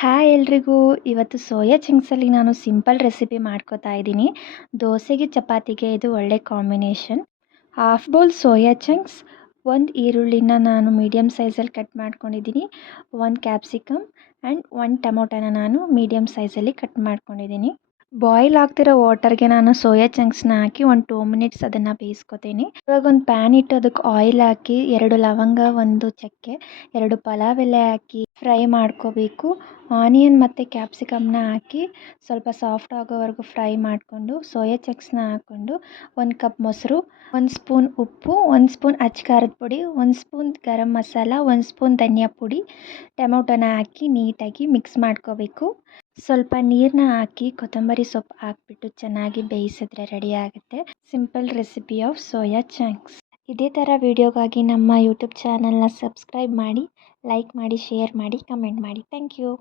Hi ಎಲ್ರಿಗೂ. ಇವತ್ತು soya ಚಂಕ್ಸಲ್ಲಿ ನಾನು ಸಿಂಪಲ್ ರೆಸಿಪಿ ಮಾಡ್ಕೋತಾ ಇದ್ದೀನಿ. ದೋಸೆಗೆ ಚಪಾತಿಗೆ ಇದು ಒಳ್ಳೆ combination. Half bowl soya chunks, 1 ಈರುಳ್ಳಿನ ನಾನು ಮೀಡಿಯಮ್ ಸೈಜಲ್ಲಿ ಕಟ್ ಮಾಡ್ಕೊಂಡಿದ್ದೀನಿ, 1 ಕ್ಯಾಪ್ಸಿಕಮ್ ಆ್ಯಂಡ್ 1 ಟೊಮೊಟೊನ ನಾನು ಮೀಡಿಯಮ್ ಸೈಜಲ್ಲಿ ಕಟ್ ಮಾಡ್ಕೊಂಡಿದ್ದೀನಿ. ಬಾಯ್ಲ್ ಆಗ್ತಿರೋ ವಾಟರ್ಗೆ ನಾನು ಸೋಯಾ ಚಂಕ್ಸ್ನ ಹಾಕಿ ಒಂದು 2 ಮಿನಿಟ್ಸ್ ಅದನ್ನು ಬೇಯಿಸ್ಕೊತೀನಿ. ಇವಾಗ ಒಂದು ಪ್ಯಾನ್ ಇಟ್ಟು ಅದಕ್ಕೆ ಆಯಿಲ್ ಹಾಕಿ 2 ಲವಂಗ, 1 ಚಕ್ಕೆ, 2 ಪಲಾವ್ ಎಲೆ ಹಾಕಿ ಫ್ರೈ ಮಾಡ್ಕೋಬೇಕು. ಆನಿಯನ್ ಮತ್ತು ಕ್ಯಾಪ್ಸಿಕಮ್ನ ಹಾಕಿ ಸ್ವಲ್ಪ ಸಾಫ್ಟ್ ಆಗೋವರೆಗೂ ಫ್ರೈ ಮಾಡಿಕೊಂಡು ಸೋಯಾ ಚಂಕ್ಸ್ನ ಹಾಕ್ಕೊಂಡು 1 ಕಪ್ ಮೊಸರು, 1 ಸ್ಪೂನ್ ಉಪ್ಪು, 1 ಸ್ಪೂನ್ ಅಚ್ಚ ಖಾರದ ಪುಡಿ, 1 ಸ್ಪೂನ್ ಗರಂ ಮಸಾಲ, 1 ಸ್ಪೂನ್ ಧನಿಯಾ ಪುಡಿ, ಟೊಮೊಟೊನ ಹಾಕಿ ನೀಟಾಗಿ ಮಿಕ್ಸ್ ಮಾಡ್ಕೋಬೇಕು. ಸ್ವಲ್ಪ ನೀರನ್ನ ಹಾಕಿ ಕೊತ್ತಂಬರಿ ಸೊಪ್ಪು ಹಾಕ್ಬಿಟ್ಟು ಚೆನ್ನಾಗಿ ಬೇಯಿಸಿದ್ರೆ ರೆಡಿ ಆಗುತ್ತೆ simple recipe of soya chunks. ಇದೇ ಥರ ವಿಡಿಯೋಗಾಗಿ ನಮ್ಮ ಯೂಟ್ಯೂಬ್ ಚಾನಲ್ನ ಸಬ್ಸ್ಕ್ರೈಬ್ ಮಾಡಿ, ಲೈಕ್ ಮಾಡಿ, ಶೇರ್ ಮಾಡಿ, ಕಮೆಂಟ್ ಮಾಡಿ. Thank you.